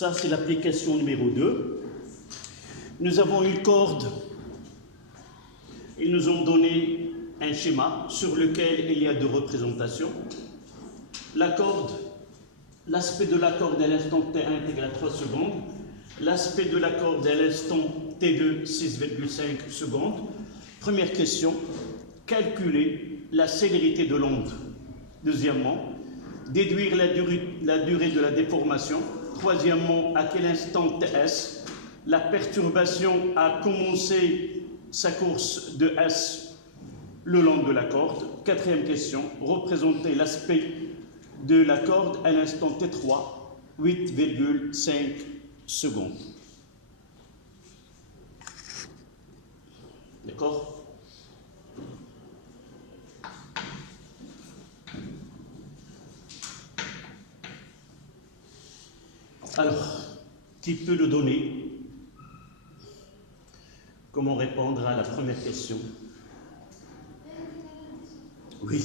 Ça, c'est l'application numéro 2. Nous avons une corde. Ils nous ont donné un schéma sur lequel il y a 2 représentations. La corde, l'aspect de la corde à l'instant T1 est égal à 3 secondes. L'aspect de la corde à l'instant T2, 6,5 secondes. Première question, calculer la célérité de l'onde. Deuxièmement, déduire la durée de la déformation. Troisièmement, à quel instant TS la perturbation a commencé sa course de S le long de la corde. Quatrième question, représenter l'aspect de la corde à l'instant T3, 8,5 secondes. D'accord? Alors, qui peut le donner? Comment répondre à la première question? Oui.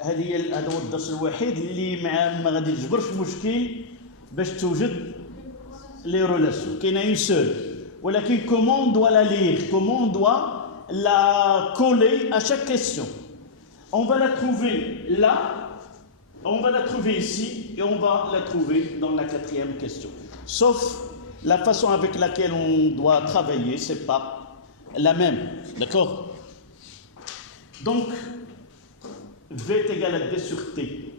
هذا هو الدرس الوحيد اللي ما غادي تجبرش مشكل باش توجد لي رولاسيون. كاينه اون سول ولكن comment on doit la lire, comment on doit la coller à chaque question. On va la trouver là, on va la trouver ici et on va la trouver dans la 4e question. Sauf la façon avec laquelle on doit travailler, c'est pas la même, d'accord? Donc V est égal à D sur T.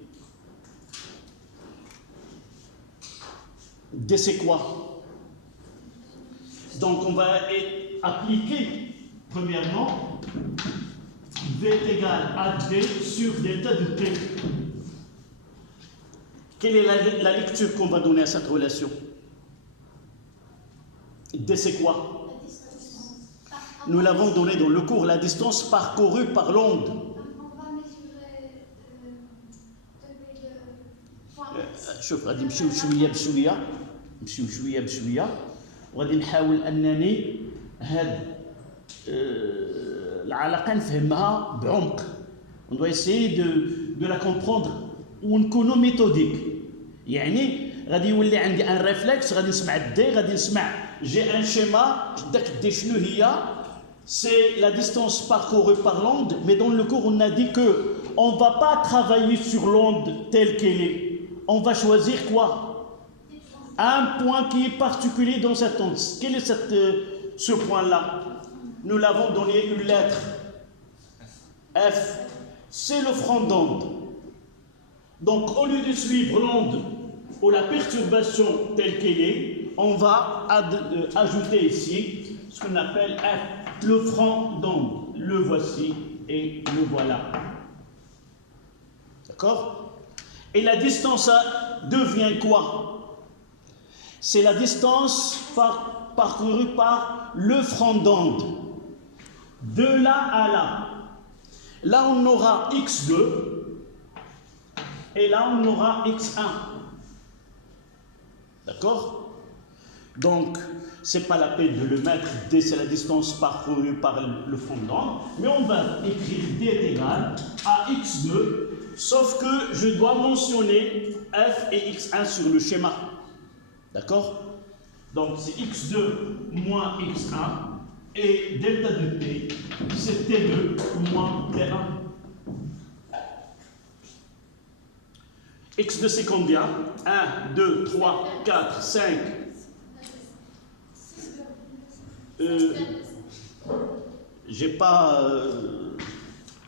D c'est quoi? Donc on va appliquer premièrement V est égal à D sur delta de T. Quelle est la lecture qu'on va donner à cette relation? D c'est quoi? Nous l'avons donné dans le cours, la distance parcourue par l'onde. شوف غادي نمشيو شويه بشويه وغادي نحاول انني هاد العلاقه نفهمها بعمق. On doit essayer de la comprendre ونكونوا ميثوديك. يعني غادي يولي عندي ان ريفلكس، غادي نسمع الدي، غادي نسمع جي ان شيما. داك الدي شنو هي؟ C'est la distance parcourue par l'onde, mais dans le cours on a dit que on va pas travailler sur l'onde telle qu'elle est. On va choisir quoi? Un point qui est particulier dans cette onde. Quel est ce point-là? Nous l'avons donné une lettre F. C'est le front d'onde. Donc au lieu de suivre l'onde ou la perturbation telle qu'elle est, on va ajouter ici ce qu'on appelle F, le front d'onde. Le voici et le voilà. D'accord? Et la distance devient quoi? C'est la distance parcourue par le front d'onde. De là à là. Là, on aura x2 et là, on aura x1. D'accord? Donc, ce n'est pas la peine de le mettre. D, c'est la distance parcourue par le front d'onde. Mais on va écrire D est égal à x2. Sauf que je dois mentionner F et X1 sur le schéma. D'accord? Donc c'est X2 moins X1 et delta de T, c'est T2 moins T1. X2 c'est combien? 1, 2, 3, 4, 5. J'ai pas...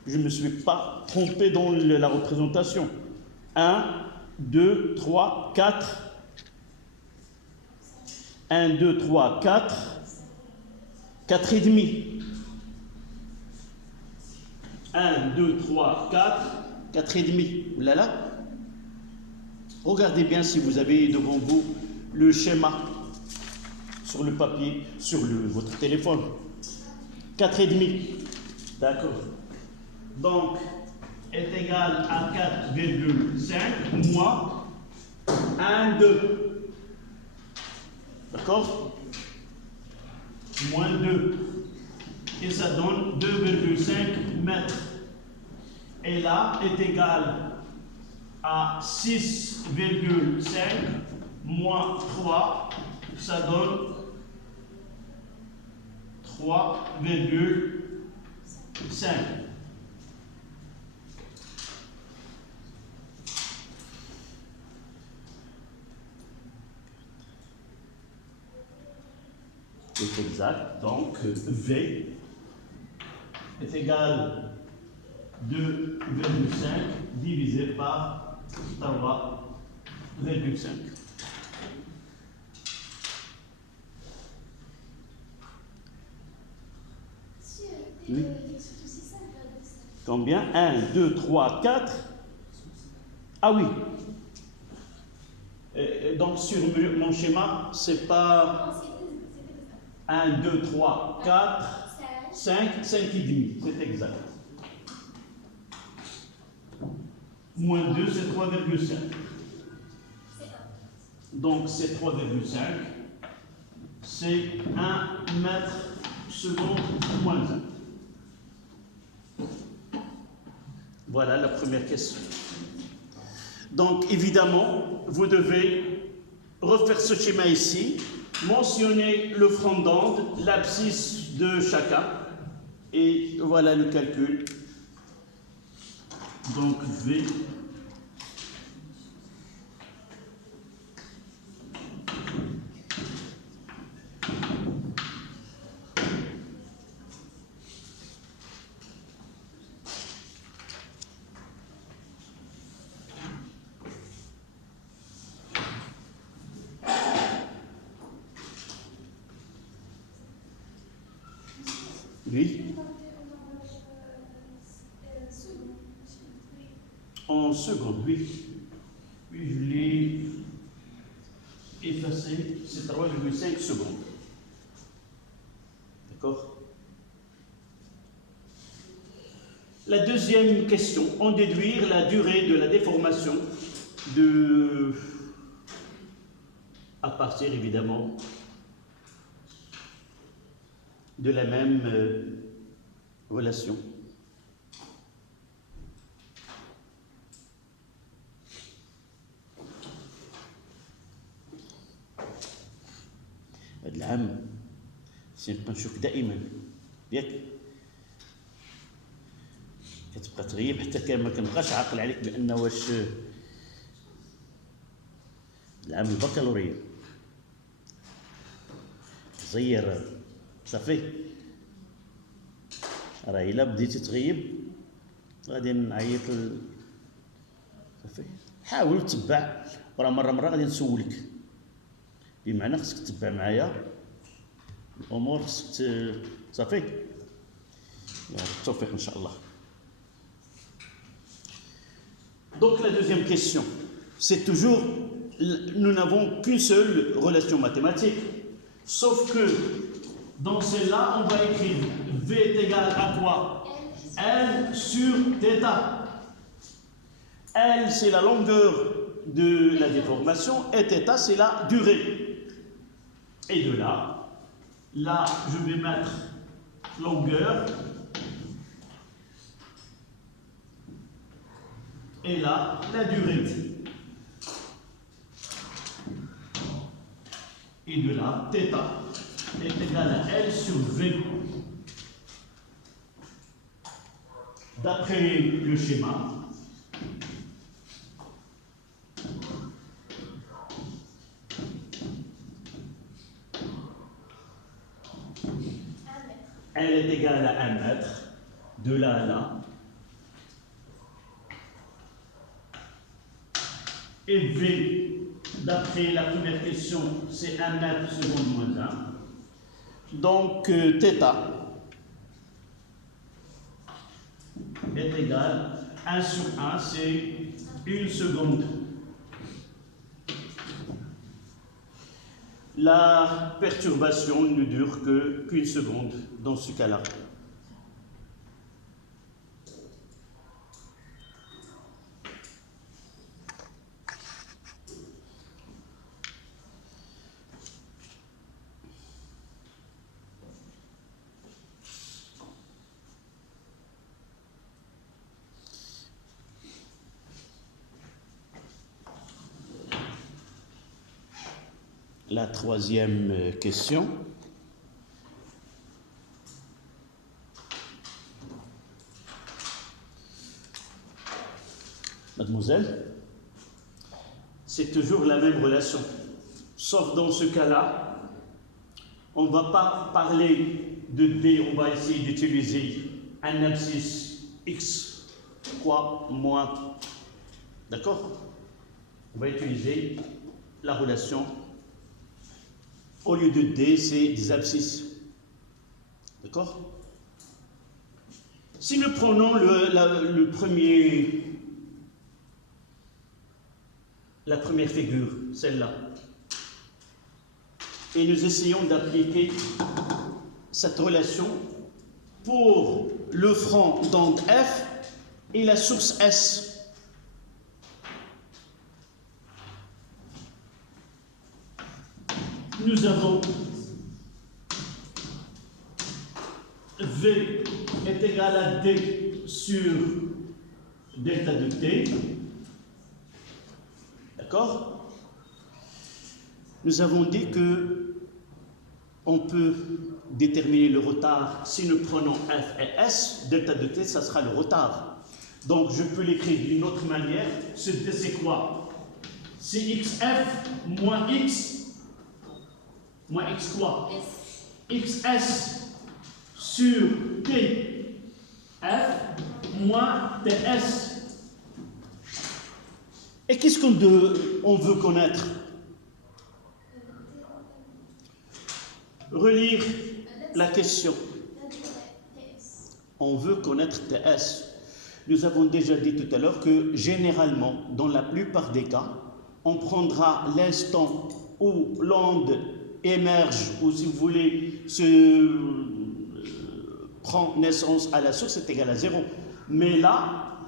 je ne me suis pas trompé dans la représentation. 1, 2, 3, 4. 1, 2, 3, 4. 4 et demi. 1, 2, 3, 4. 4 et demi. Là, là. Regardez bien si vous avez devant vous le schéma sur le papier, sur votre téléphone. 4 et demi. D'accord. Donc, est égal à 4,5 moins 1, 2. D'accord? Moins 2. Et ça donne 2,5 mètres. Et là est égal à 6,5 moins 3, ça donne 3,5. C'est exact, donc V est égal à 2,5 divisé par 3,5. Oui. Combien? 1, 2, 3, 4. Ah oui. Donc sur mon schéma, c'est pas 1, 2, 3, 4, 5, 5 et demi. C'est exact. Moins 2, c'est 3,5. Donc c'est 3,5. C'est 1 mètre seconde moins 1. Voilà la première question. Donc évidemment, vous devez refaire ce schéma ici, mentionner le front d'onde, l'abscisse de chacun, et voilà le calcul. Donc V oui. En seconde, oui. Oui, je l'ai effacé, c'est 3,5 secondes. D'accord? La deuxième question, en déduire la durée de la déformation à partir évidemment de la même relation. هذا العام سنبقى نشوف دائما ياك كتبقى تغيب حتى كان ما كنبقاش عاقل عليك بان واش العام البكالوريا زير صافي راه الا بديتي تغيب غادي نعيط صافي حاول تتبع وراه مره غادي نسولك بمعنى خصك تتبع معايا الامور خصك صافي بالتوفيق ان شاء الله. Donc la deuxième question, c'est toujours, nous n'avons qu'une seule relation mathématique, sauf que dans celle-là, on va écrire V est égal à quoi? L sur θ. L, c'est la longueur de la déformation et θ, c'est la durée. Et de là, je vais mettre longueur. Et là, la durée. Et de là, θ est égal à L sur V. D'après le schéma, L est égal à 1 mètre, de là à là. Et V, d'après la première question, c'est 1 mètre seconde moins 1. Donc, θ est égal à 1 sur 1, c'est 1 seconde. La perturbation ne dure qu'une seconde dans ce cas-là. la troisième question. Mademoiselle, c'est toujours la même relation. Sauf dans ce cas-là, on ne va pas parler de D, on va essayer d'utiliser un abscisse X, quoi, moins. D'accord? On va utiliser la relation. Au lieu de D, c'est des abscisses. D'accord? Si nous prenons la première figure, celle-là, et nous essayons d'appliquer cette relation pour le front d'onde F et la source S. Nous avons V est égal à D sur delta de T. D'accord? Nous avons dit que on peut déterminer le retard si nous prenons F et S. Delta de T, ça sera le retard. Donc je peux l'écrire d'une autre manière. Ce D, c'est quoi? C'est XF moins X. Moins X quoi? XS sur TF moins TS. Et qu'est-ce qu'on veut connaître? Relire la question. On veut connaître TS. Nous avons déjà dit tout à l'heure que généralement, dans la plupart des cas, on prendra l'instant où l'onde émerge, ou si vous voulez, prend naissance à la source, c'est égal à 0. Mais là,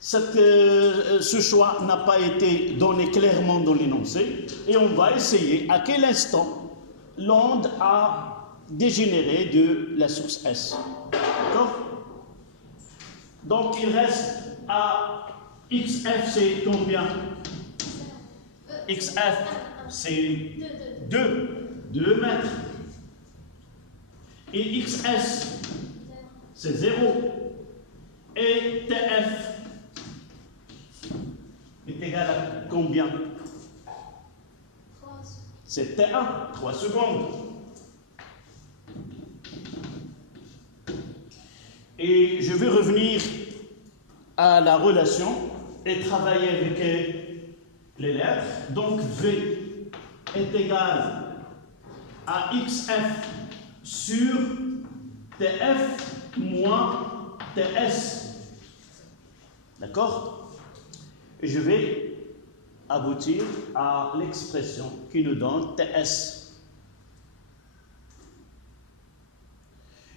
ce choix n'a pas été donné clairement dans l'énoncé, et on va essayer à quel instant l'onde a dégénéré de la source S. D'accord? Donc il reste à XF, c'est combien? XF, c'est 2 mètres. Et XS, c'est 0. Et TF est égal à combien? C'est T1, 3 secondes. Et je vais revenir à la relation et travailler avec les lettres. Donc V est égal à XF sur TF moins TS. D'accord? Et je vais aboutir à l'expression qui nous donne TS.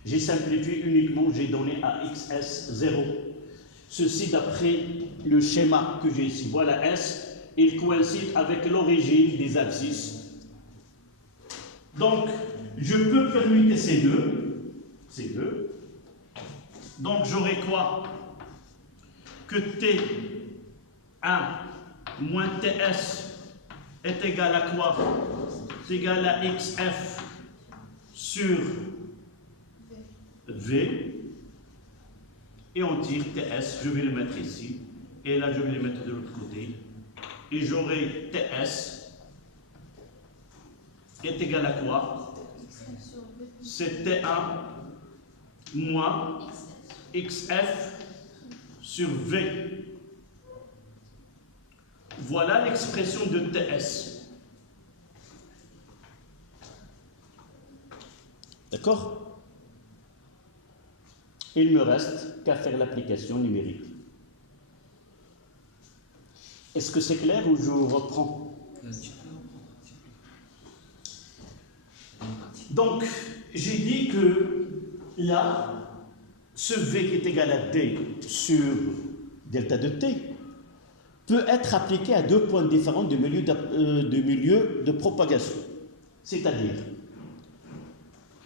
J'ai simplifié uniquement, j'ai donné à XS 0. Ceci d'après le schéma que j'ai ici. Voilà S, il coïncide avec l'origine des abscisses. Donc, je peux permuter ces deux. Donc, j'aurai quoi? Que T1 moins TS est égal à quoi? C'est égal à XF sur V. Et on tire TS, je vais le mettre ici. Et là, je vais le mettre de l'autre côté. Et j'aurai TS est égal à quoi? C'est T1 moins XF sur V. Voilà l'expression de TS. D'accord? Il me reste qu'à faire l'application numérique. Est-ce que c'est clair ou je reprends? Donc, j'ai dit que là, ce V qui est égal à D sur delta de T peut être appliqué à 2 points différents de milieu de propagation. C'est-à-dire,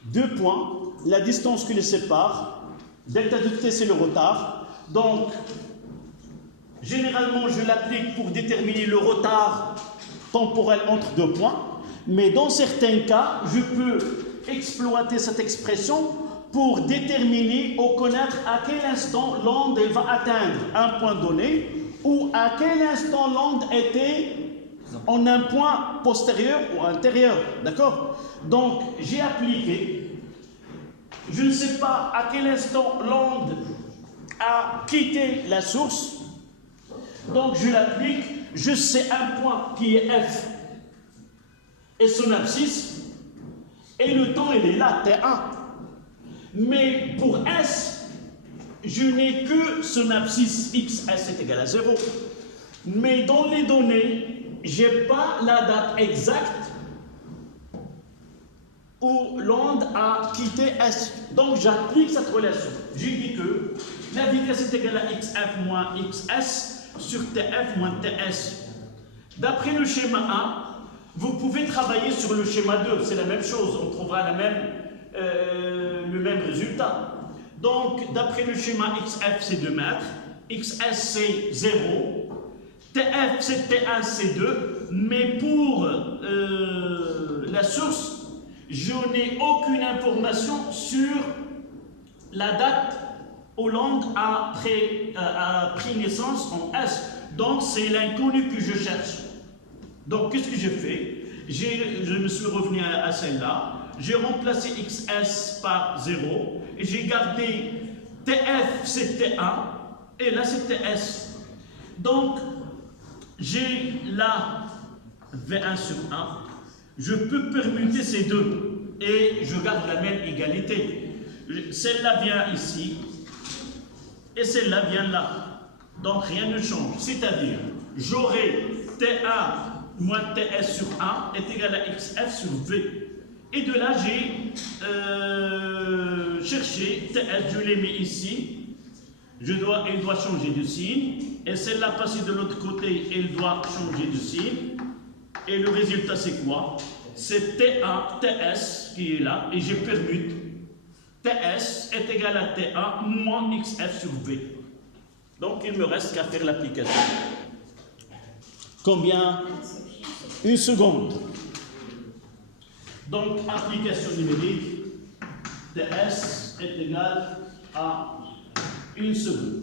2 points, la distance qui les sépare, delta de T c'est le retard. Donc, généralement, je l'applique pour déterminer le retard temporel entre 2 points. Mais dans certains cas, je peux exploiter cette expression pour déterminer ou connaître à quel instant l'onde elle va atteindre un point donné ou à quel instant l'onde était en un point postérieur ou antérieur. D'accord? Donc, j'ai appliqué, je ne sais pas à quel instant l'onde a quitté la source, donc je l'applique, je sais un point qui est F et son abscisse, et le temps il est là, T1. Mais pour S, je n'ai que son abscisse XS est égal à 0. Mais dans les données, je n'ai pas la date exacte où l'onde a quitté S. Donc j'applique cette relation. J'ai dit que la vitesse est égale à XF moins XS sur TF moins TS. D'après le schéma 1, vous pouvez travailler sur le schéma 2, c'est la même chose, on trouvera le même résultat. Donc, d'après le schéma XF, c'est 2 mètres, XS, c'est 0, TF, c'est T1, c'est 2, mais pour la source, je n'ai aucune information sur la date où l'onde a pris naissance en S. Donc, c'est l'inconnu que je cherche. Donc, qu'est-ce que j'ai fait? Je me suis revenu à celle-là. J'ai remplacé XS par 0. Et j'ai gardé TF, c'est T1. Et là, c'est TS. Donc, j'ai là V1 sur 1. Je peux permuter ces deux. Et je garde la même égalité. Celle-là vient ici. Et celle-là vient là. Donc, rien ne change. C'est-à-dire, j'aurai T1 moins TS sur 1 est égal à XF sur V. Et de là, j'ai cherché TS, je l'ai mis ici. Elle doit changer de signe. Et celle-là passée de l'autre côté, elle doit changer de signe. Et le résultat, c'est quoi? C'est T1, TS qui est là. Et je permute. TS est égal à T1 moins XF sur V. Donc, il ne me reste qu'à faire l'application. Combien? Une seconde. Donc, application numérique, TS est égal à une seconde.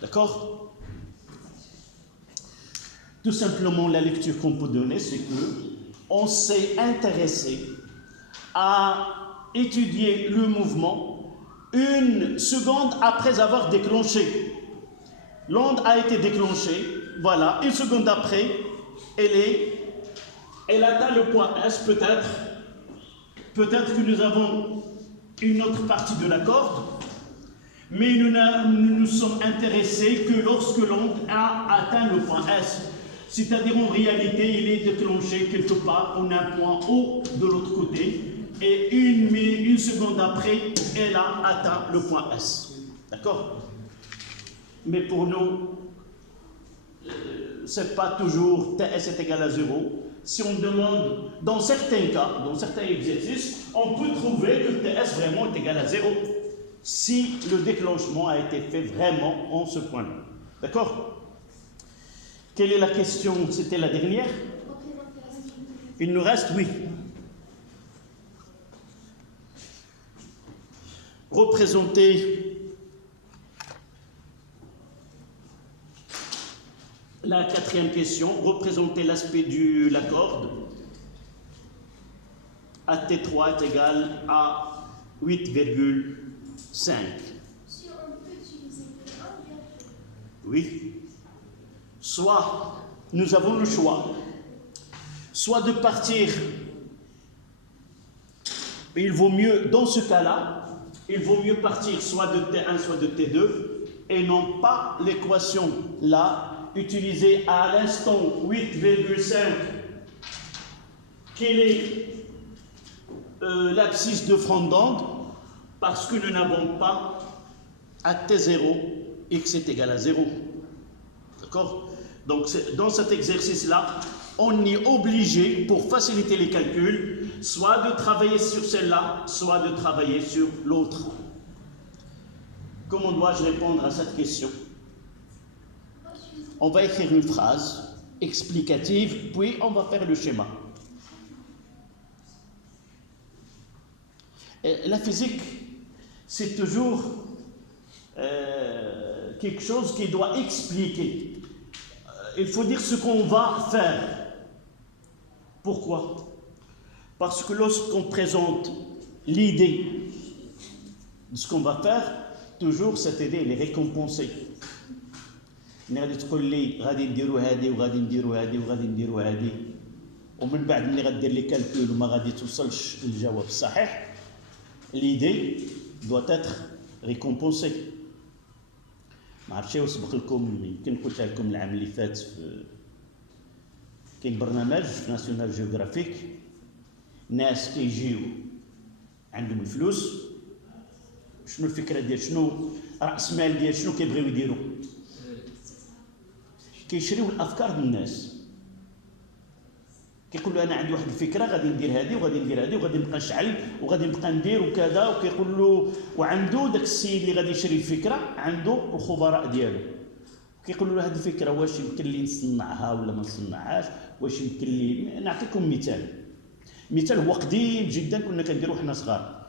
D'accord? Tout simplement, la lecture qu'on peut donner, c'est que on s'est intéressé à étudier le mouvement une seconde après avoir déclenché. L'onde a été déclenchée, voilà, une seconde après, elle atteint le point S, peut-être que nous avons une autre partie de la corde, mais nous nous sommes intéressés que lorsque l'onde a atteint le point S. C'est-à-dire en réalité, il est déclenché quelque part, on a un point haut de l'autre côté, et une seconde après, elle a atteint le point S. D'accord? Mais pour nous, ce n'est pas toujours TS est égal à 0. Si on demande, dans certains cas, dans certains exercices, on peut trouver que TS vraiment est égal à 0, si le déclenchement a été fait vraiment en ce point-là. D'accord? Quelle est la question? C'était la dernière? Il nous reste, oui. Représenter la quatrième question, représenter l'aspect de la corde. AT3 est égal à 8,5. Oui. Soit nous avons le choix, soit de partir, il vaut mieux, dans ce cas-là, il vaut mieux partir soit de T1, soit de T2, et non pas l'équation là, utilisée à l'instant 8,5, quelle est l'abscisse de front d'onde, parce que nous n'avons pas à T0, x est égal à 0. D'accord? Donc, dans cet exercice-là, on est obligé, pour faciliter les calculs, soit de travailler sur celle-là, soit de travailler sur l'autre. Comment dois-je répondre à cette question? On va écrire une phrase explicative, puis on va faire le schéma. La physique, c'est toujours quelque chose qui doit expliquer. Il faut dire ce qu'on va faire. Pourquoi? Parce que lorsqu'on présente l'idée de ce qu'on va faire, toujours cette idée elle est récompensée. غادي تقول لي غادي نديروا هذه وغادي نديروا هذه وغادي نديروا هذه ومن بعد ملي غدير لي كالكول وما غادي توصلش للجواب الصحيح l'idée doit être récompensée. ما عرفتش واش سبق لكم يمكن قلتها لكم العام اللي فات كاين برنامج في ناسيونال جيوغرافيك ناس كيجيو عندهم الفلوس شنو الفكره ديال شنو راس مال ديال شنو كيبغيو يديروا كيشريو الافكار ديال الناس كيقول له انا عندي واحد الفكره غادي ندير هذه وغادي ندير هذه وغادي نبقى نشعل وغادي نبقى ندير وكذا وكيقول له وعنده داك السيد اللي غادي يشري الفكره عنده الخبراء ديالو كيقول له هذه الفكره واش يمكن لي نصنعها ولا ما نصنعهاش واش يمكن لي نعطيكم مثال هو قديم جدا كنا كنديروه حنا صغار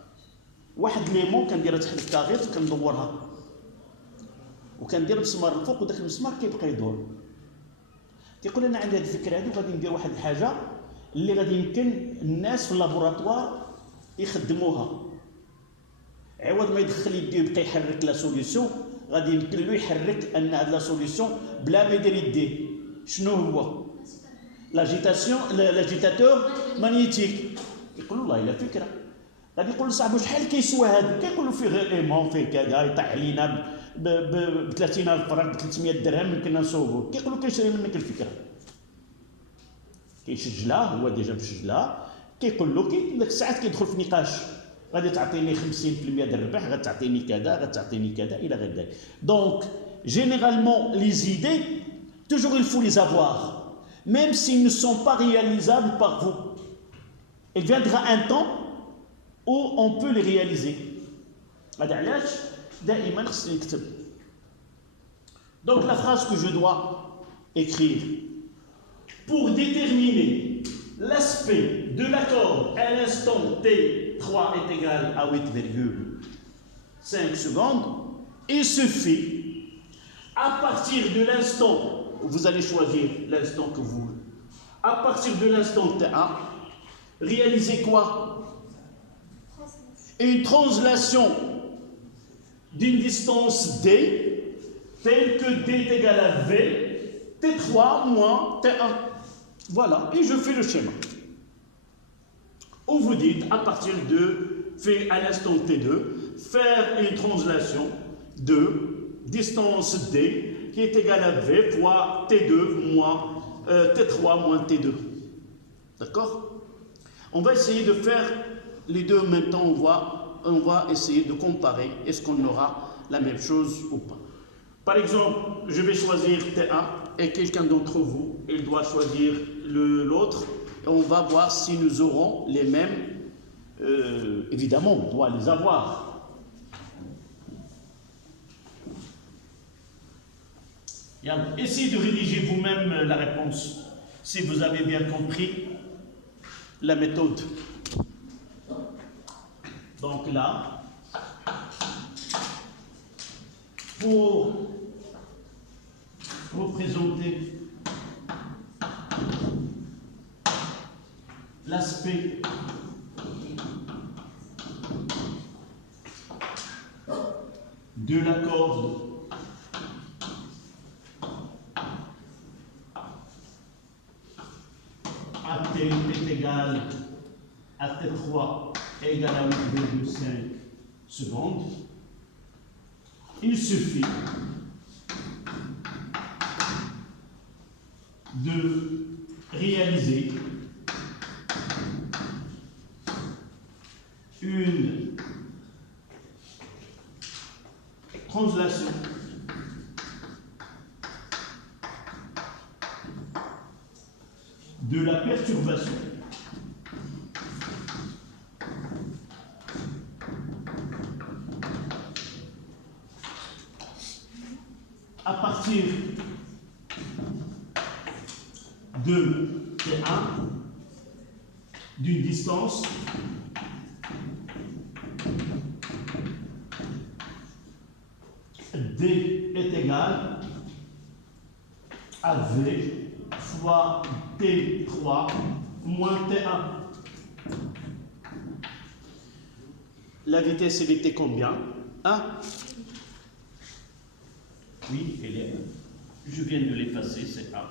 واحد ليمون كنديرها تحت الكاغيط وكندورها وكندير مسمار الفوق وداك المسمار كيبقى يدور كيقول انا عندي هذه الفكره هذه وغادي ندير واحد الحاجه اللي غادي يمكن الناس في اللابوراتوار يخدموها عوض ما يدخل يديه يبقى يحرك لا سوليسيون غادي يمكن له يحرك ان هاد لا سوليسيون بلا ما يدير يديه شنو هو لاجيتاتور مانيتيك يقول والله الا فكره غادي يقول لصاحبو شحال كيسوى هذا كيقول له فيه غير ايمون فيه كذا يطيح علينا ب 30000 فرنك ب 300 درهم يمكن نصوبو كيقول له كنشري منك الفكره كيسجلها هو ديجا مسجلها كيقول له ديك الساعات كيدخل في نقاش غادي تعطيني 50% ديال الربح غادي تعطيني كذا غادي تعطيني كذا الى غير ذلك دونك généralement les idées toujours il faut les avoir même s'ils ne sont pas réalisables par vous il viendra un temps où on peut les réaliser هذا علاش دائما خصني نكتب donc la phrase que je dois écrire pour déterminer l'aspect de la corde à l'instant T3 est égal à 8,5 secondes, il suffit, à partir de l'instant, vous allez choisir l'instant que vous voulez, à partir de l'instant T1, réalisez quoi? Une translation d'une distance D, telle que D est égal à V, T3 moins T1. Voilà, et je fais le schéma. Où vous dites, à partir de, fait à l'instant T2, faire une translation de distance D qui est égale à V fois T2 moins T3 moins T2. D'accord? On va essayer de faire les deux en même temps, on va essayer de comparer, est-ce qu'on aura la même chose ou pas. Par exemple, je vais choisir T1 et quelqu'un d'entre vous, il doit choisir l'autre. Et on va voir si nous aurons les mêmes. Évidemment, on doit les avoir. Essayez de rédiger vous-même la réponse, si vous avez bien compris la méthode. Donc là, pour représenter l'aspect de la corde à T est égal à T3 est égal à 8,5 secondes, il suffit de réaliser une translation de la perturbation partir de T1 d'une distance D est égal à V fois T3 moins T1. La vitesse, elle était combien? 1. Oui, elle est 1. Je viens de l'effacer, c'est 1.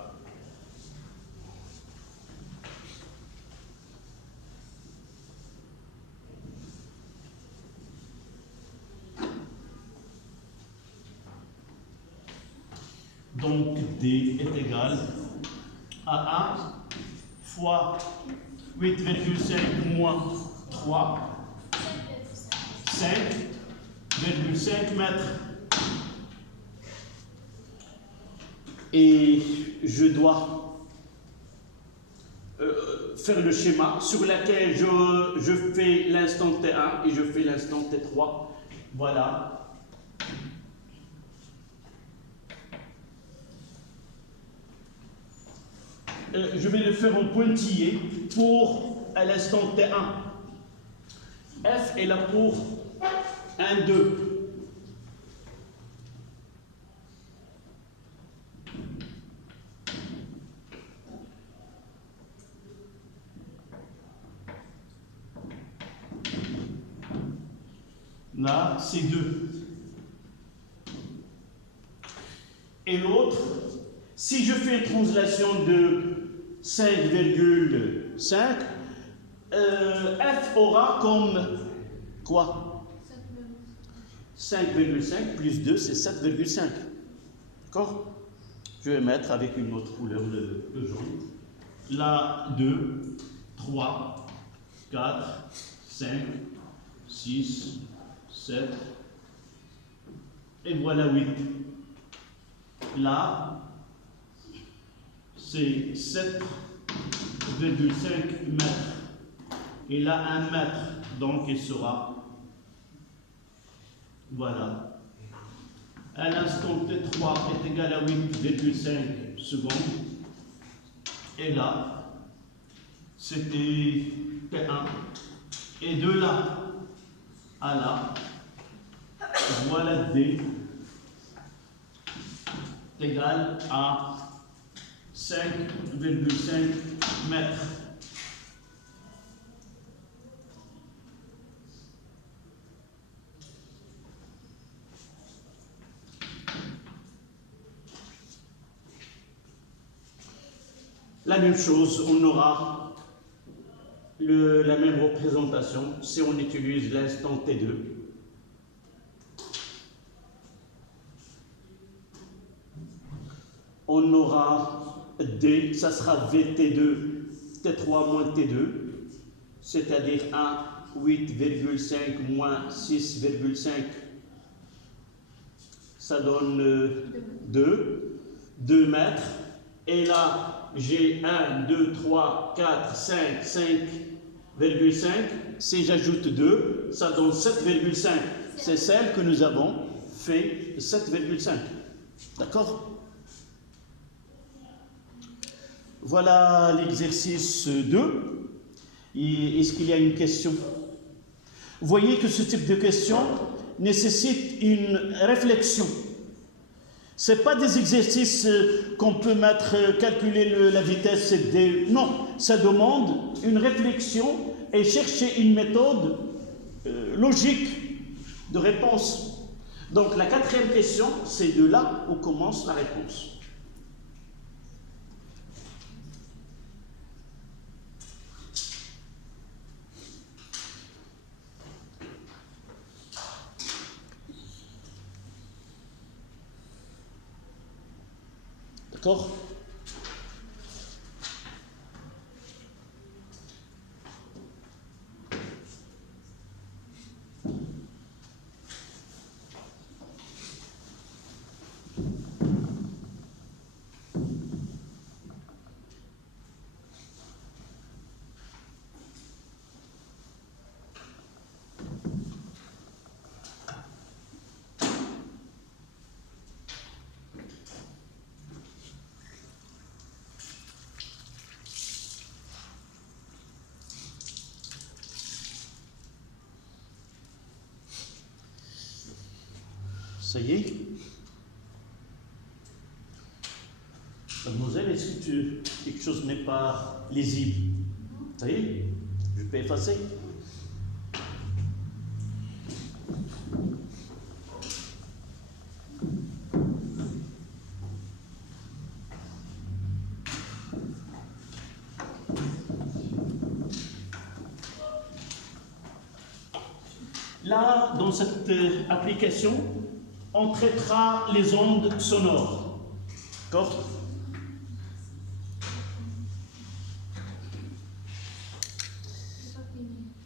Donc D est égal à 1 fois 8,5 moins 3, 5,5 mètres. Et je dois faire le schéma sur lequel je fais l'instant T1 et je fais l'instant T3. Voilà. Je vais le faire en pointillé pour à l'instant T1. F est là pour 1, 2. Là, c'est 2. Et l'autre, si je fais une translation de 5,5, F aura comme quoi? 5,5 plus 2, c'est 7,5. D'accord? Je vais mettre avec une autre couleur de jaune. Là, 2, 3, 4, 5, 6, 7. Et voilà 8. Là, c'est 7,5 mètres. Et là, 1 mètre. Donc, il sera, voilà. À l'instant T3 est égal à 8,5 secondes. Et là, c'était T1. Et de là à là, voilà D est égal à 5,5 mètres. La même chose, on aura la même représentation si on utilise l'instant T2. On aura D, ça sera VT2, T3 moins T2, c'est-à-dire 1, 8,5 moins 6,5, ça donne 2 mètres. Et là, j'ai 1, 2, 3, 4, 5, 5,5. Si j'ajoute 2, ça donne 7,5. C'est celle que nous avons fait 7,5. D'accord? Voilà l'exercice 2. Est-ce qu'il y a une question? Vous voyez que ce type de question nécessite une réflexion. Ce n'est pas des exercices qu'on peut mettre, calculer la vitesse, non, ça demande une réflexion et chercher une méthode logique de réponse. Donc la 4e question, c'est de là où commence la réponse. D'accord? Ça y est. Mademoiselle, est-ce que quelque chose n'est pas lisible? Ça y est, je peux effacer. Là, dans cette application, on traitera les ondes sonores. D'accord?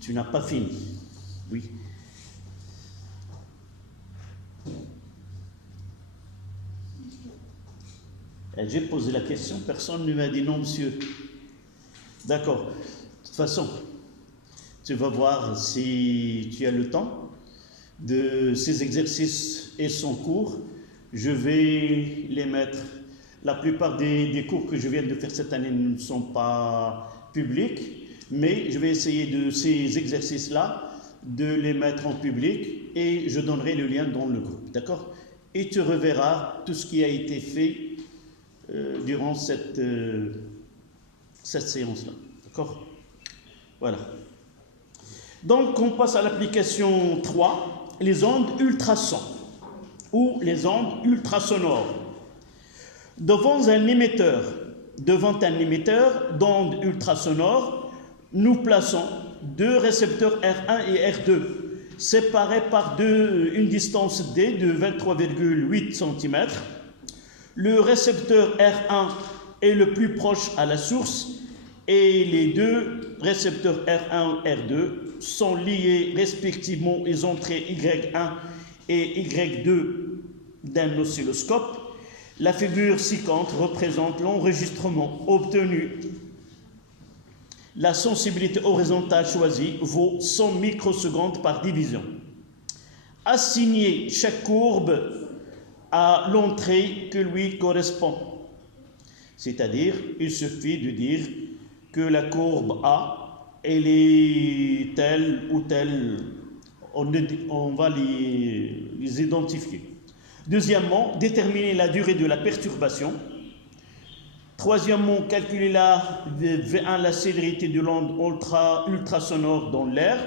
Tu n'as pas fini. Oui. J'ai posé la question, personne ne m'a dit non, monsieur. D'accord. De toute façon, tu vas voir si tu as le temps de ces exercices et son cours. Je vais les mettre. La plupart des cours que je viens de faire cette année ne sont pas publics, mais je vais essayer de ces exercices-là de les mettre en public et je donnerai le lien dans le groupe. D'accord? Et tu reverras tout ce qui a été fait durant cette séance-là. D'accord? Voilà. Donc, on passe à l'application 3, les ondes ultrasons ou les ondes ultrasonores. Devant un émetteur d'ondes ultrasonores, nous plaçons deux récepteurs R1 et R2, séparés par une distance D de 23,8 cm. Le récepteur R1 est le plus proche à la source et les deux récepteurs R1 et R2 sont liés respectivement aux entrées Y1 et Y2 d'un oscilloscope. La figure ci-contre représente l'enregistrement obtenu. La sensibilité horizontale choisie vaut 100 microsecondes par division. Assignez chaque courbe à l'entrée que lui correspond. C'est-à-dire, il suffit de dire que la courbe A, elle est telle ou telle. On va les identifier. Deuxièmement, déterminer la durée de la perturbation. Troisièmement, calculer V1, la célérité de l'onde ultrasonore dans l'air.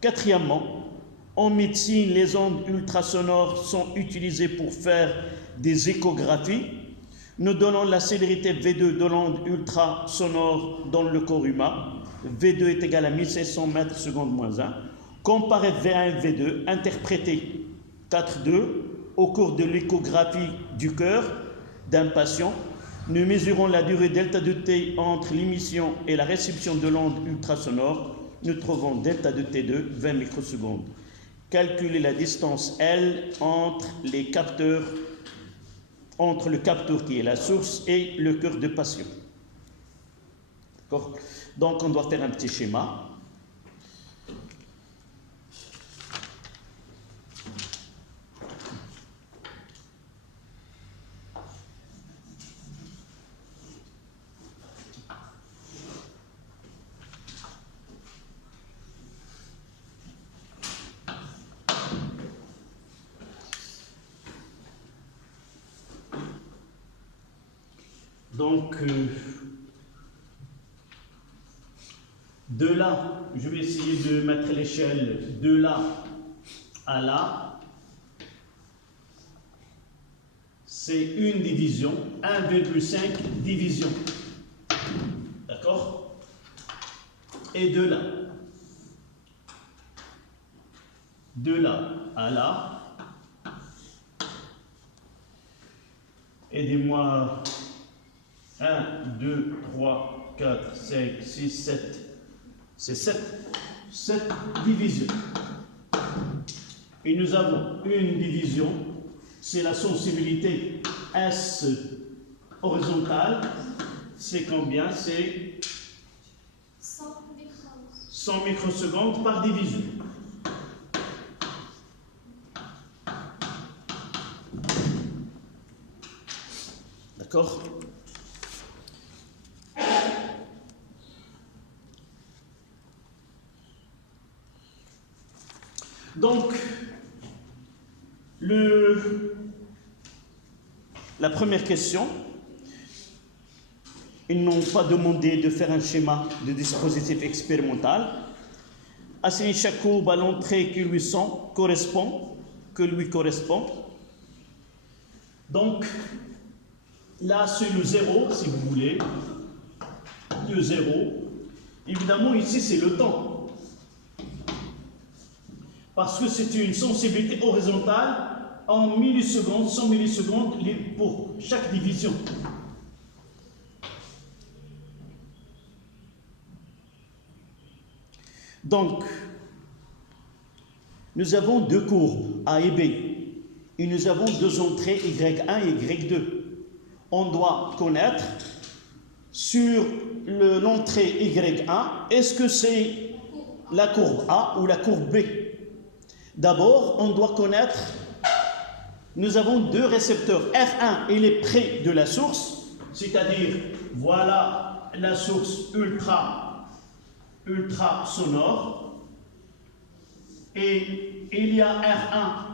Quatrièmement, en médecine, les ondes ultrasonores sont utilisées pour faire des échographies. Nous donnons la célérité V2 de l'onde ultrasonore dans le corps humain. V2 est égal à 1500 mètres secondes moins 1. Comparez V1 et V2, interprétez 4,2 au cours de l'échographie du cœur d'un patient. Nous mesurons la durée delta de T entre l'émission et la réception de l'onde ultrasonore. Nous trouvons delta de T2, 20 microsecondes. Calculez la distance L entre le capteur qui est la source et le cœur de patient. D'accord? Donc on doit faire un petit schéma. Donc, de là, je vais essayer de mettre l'échelle de là à là. C'est une division, 1,5 division. D'accord? Et de là à là, aidez-moi. 1, 2, 3, 4, 5, 6, 7. C'est 7 divisions. Et nous avons une division, c'est la sensibilité S horizontale. C'est combien? C'est 100 microsecondes par division. D'accord? Donc, La première question, ils n'ont pas demandé de faire un schéma de dispositif expérimental. Assigner chaque courbe à l'entrée qui lui correspond. Donc, là, c'est le 0, si vous voulez. Le 0. Évidemment, ici, c'est le temps. Parce que c'est une sensibilité horizontale en millisecondes, 100 millisecondes pour chaque division. Donc, nous avons deux courbes, A et B, et nous avons deux entrées, Y1 et Y2. On doit connaître sur l'entrée Y1, est-ce que c'est la courbe A ou la courbe B? D'abord, on doit connaître, nous avons deux récepteurs. R1, il est près de la source, c'est-à-dire, voilà la source ultra sonore. Et il y a R1.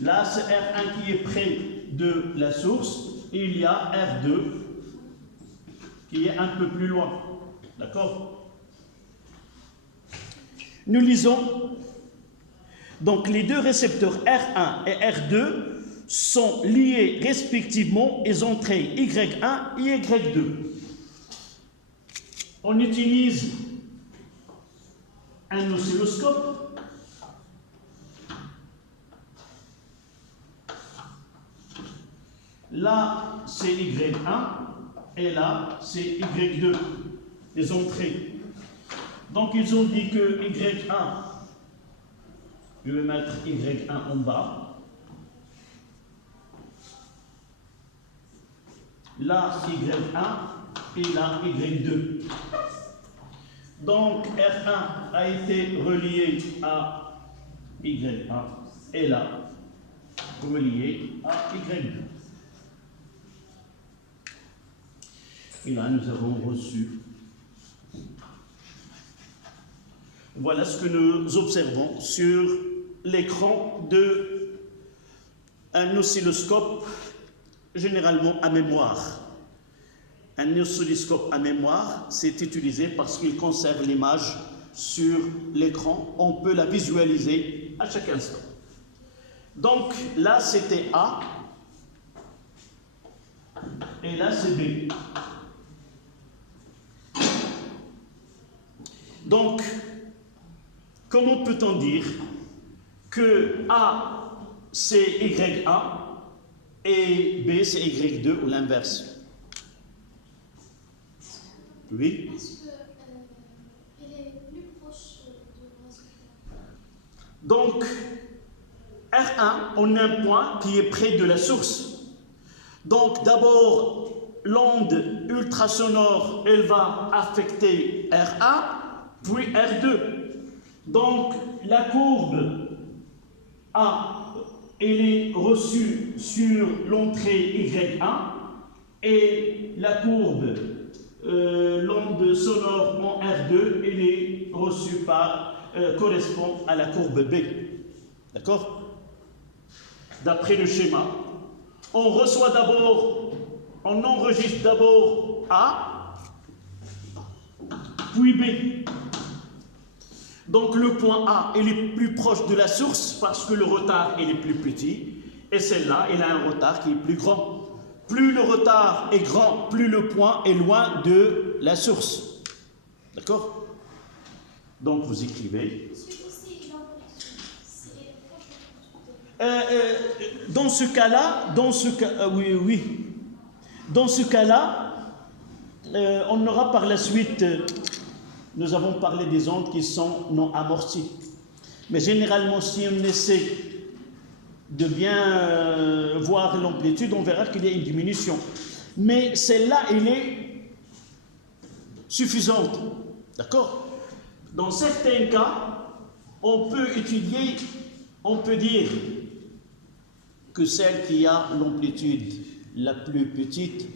Là, c'est R1 qui est près de la source. Et il y a R2 qui est un peu plus loin. D'accord? Nous lisons. Donc, les deux récepteurs R1 et R2 sont liés respectivement aux entrées Y1 et Y2. On utilise un oscilloscope. Là, c'est Y1 et là, c'est Y2, les entrées. Donc, ils ont dit que Y1, je vais mettre Y1 en bas. Là, Y1 et là, Y2. Donc, R1 a été relié à Y1 et là, relié à Y2. Et là, nous avons reçu. Voilà ce que nous observons sur l'écran d'un oscilloscope, généralement à mémoire. Un oscilloscope à mémoire, c'est utilisé parce qu'il conserve l'image sur l'écran. On peut la visualiser à chaque instant. Donc là, c'était A. Et là, c'est B. Donc, comment peut-on dire que A, c'est Y1 et B, c'est Y2 ou l'inverse? Oui. Parce qu'il est plus proche de résultat. Donc, R1, on a un point qui est près de la source. Donc, d'abord, l'onde ultrasonore, elle va affecter R1, puis R2. Donc, la courbe A, elle est reçue sur l'entrée Y1 et la courbe l'onde sonore en R2, elle est reçue correspond à la courbe B. D'accord? D'après le schéma, on enregistre d'abord A, puis B. Donc le point A, il est plus proche de la source parce que le retard, il est plus petit. Et celle-là, elle a un retard qui est plus grand. Plus le retard est grand, plus le point est loin de la source. D'accord? Donc vous écrivez. Dans ce cas-là, oui. Dans ce cas-là, on aura par la suite, nous avons parlé des ondes qui sont non amorties. Mais généralement, si on essaie de bien voir l'amplitude, on verra qu'il y a une diminution. Mais celle-là, elle est suffisante. D'accord? Dans certains cas, on peut dire que celle qui a l'amplitude la plus petite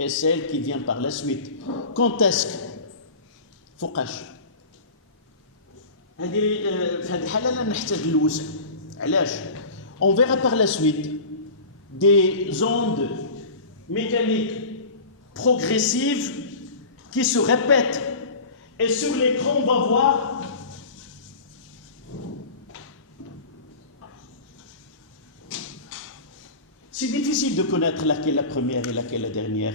est celle qui vient par la suite. Quand est-ce que فوقاش هذه في هذه الحاله لا نحتاج للوسع On verra par la suite des ondes mécaniques progressives qui se répètent. Et sur l'écran, on va voir c'est difficile de connaître laquelle la première et laquelle la dernière.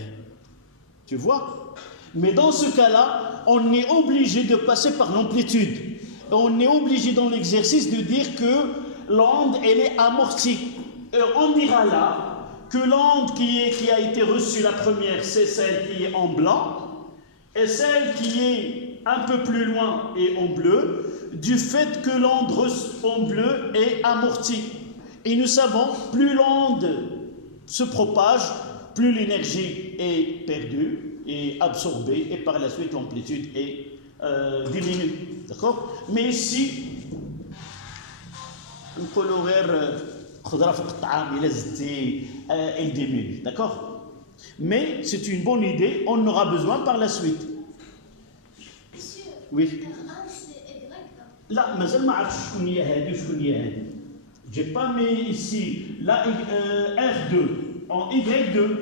Tu vois? Mais dans ce cas-là, on est obligé de passer par l'amplitude. On est obligé dans l'exercice de dire que l'onde, elle est amortie. Et on dira là que l'onde qui a été reçue la première, c'est celle qui est en blanc, et celle qui est un peu plus loin est en bleu, du fait que l'onde reçue en bleu est amortie. Et nous savons, plus l'onde se propage, plus l'énergie est perdue et absorbée, et par la suite l'amplitude est diminue. D'accord? Mais ici, elle diminue. D'accord? Mais c'est une bonne idée, on en aura besoin par la suite. Monsieur, Oui. R1 c'est Y. لا مازال ما عرفتش شكون هي هذه وشكون هي هذه. J'ai pas mis ici la R2 en Y2,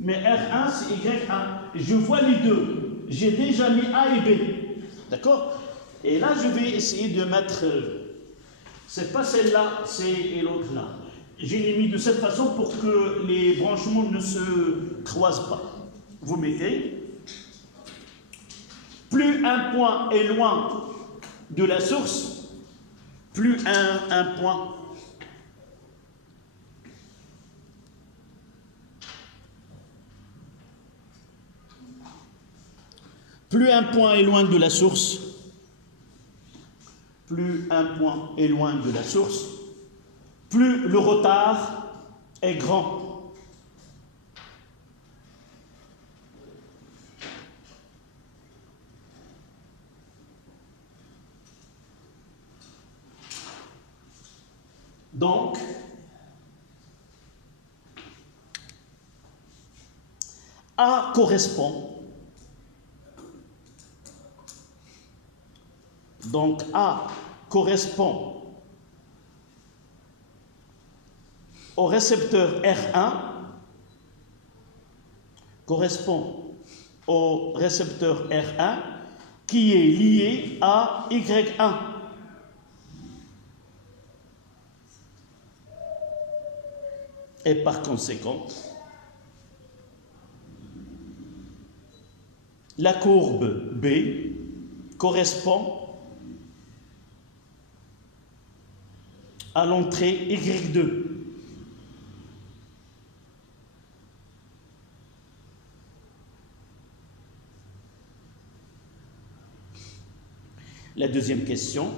mais R1 c'est Y1. Je vois les deux. J'ai déjà mis A et B. D'accord? Et là, je vais essayer de mettre. C'est pas celle-là, c'est l'autre là. J'ai les mis de cette façon pour que les branchements ne se croisent pas. Vous mettez. Plus un point est loin de la source, plus un point. Plus un point est loin de la source, plus un point est loin de la source, plus le retard est grand. Donc, A correspond. Donc A correspond au récepteur R1, correspond au récepteur R1 qui est lié à Y1. Et par conséquent, la courbe B correspond à l'entrée Y2. La deuxième question,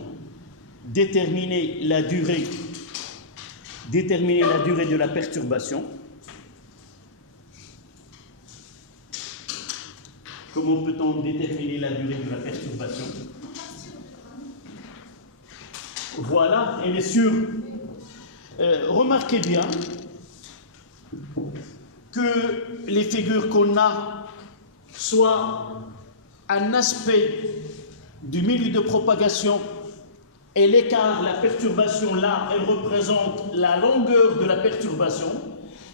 déterminer la durée de la perturbation. Comment peut-on déterminer la durée de la perturbation? Voilà, et bien sûr, remarquez bien que les figures qu'on a, soit un aspect du milieu de propagation et l'écart, la perturbation là, elle représente la longueur de la perturbation.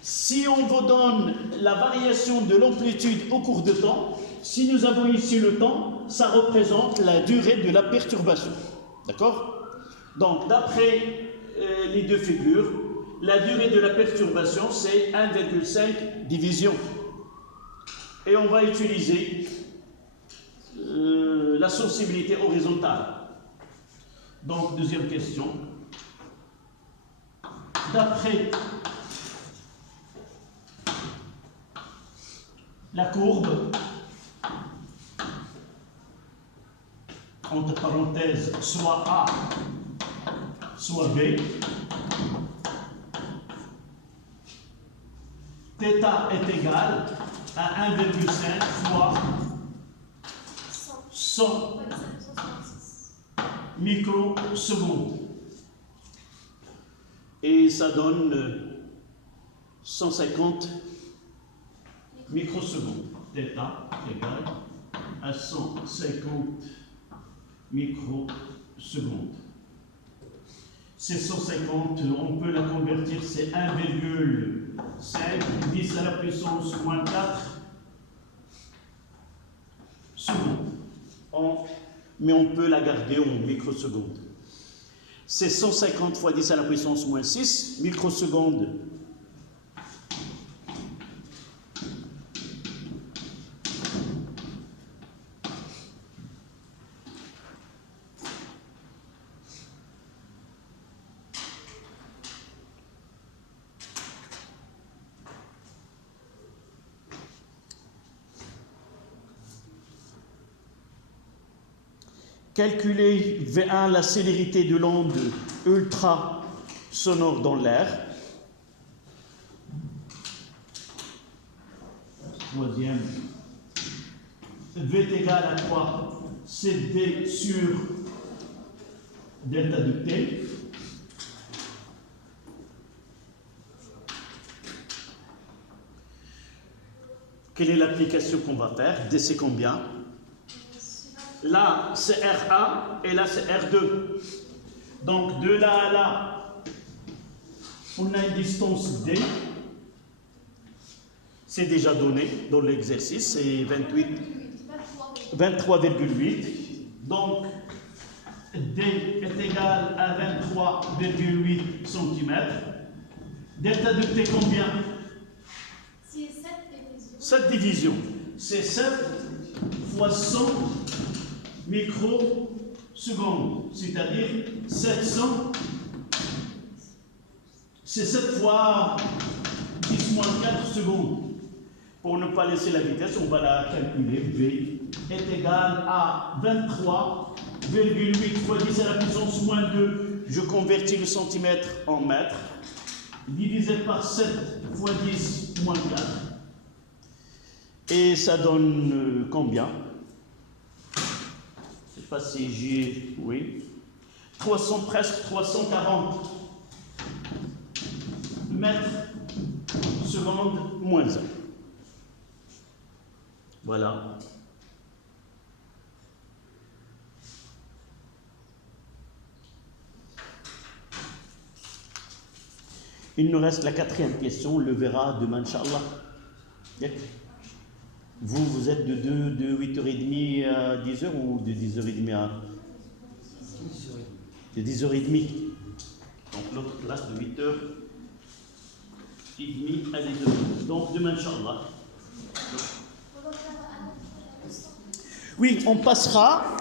Si on vous donne la variation de l'amplitude au cours de temps, si nous avons ici le temps, ça représente la durée de la perturbation. D'accord? Donc, d'après les deux figures, la durée de la perturbation, c'est 1,5 division. Et on va utiliser la sensibilité horizontale. Donc, deuxième question. D'après la courbe, entre parenthèses, soit A, soit B, θ est égal à 1,5 fois 100 microsecondes. Et ça donne 150 microsecondes. θ égale à 150 microsecondes. C'est 150, on peut la convertir, c'est 1,5, 10 à la puissance moins 4 secondes. Mais on peut la garder en microsecondes. C'est 150 fois 10 à la puissance moins 6 microsecondes. Calculer V1 la célérité de l'onde ultrasonore dans l'air. Troisième. V est égal à quoi? C'est D sur delta de T. Quelle est l'application qu'on va faire? D c'est combien? Là, c'est RA et là, c'est R2. Donc, de là à là, on a une distance D. C'est déjà donné dans l'exercice, c'est 23,8. Donc, D est égal à 23,8 cm. Delta de T combien? C'est 7 divisions. 7 divisions. C'est 7 fois 100 microsecondes, c'est-à-dire 700, c'est 7 fois 10 moins 4 secondes. Pour ne pas laisser la vitesse, on va la calculer. V est égal à 23,8 fois 10 à la puissance moins 2. Je convertis le centimètre en mètre, divisé par 7 fois 10 moins 4. Et ça donne combien? Pas si j'ai, oui, 300, presque 340 mètres secondes moins 1. Voilà. Il nous reste la quatrième question, on le verra demain, Inch'Allah. Vous êtes de 8h30 à 10h ou de 10h30 à... De 10h30. Donc l'autre classe de 8h30 à 10h. Donc demain, Inch'Allah. Oui, on passera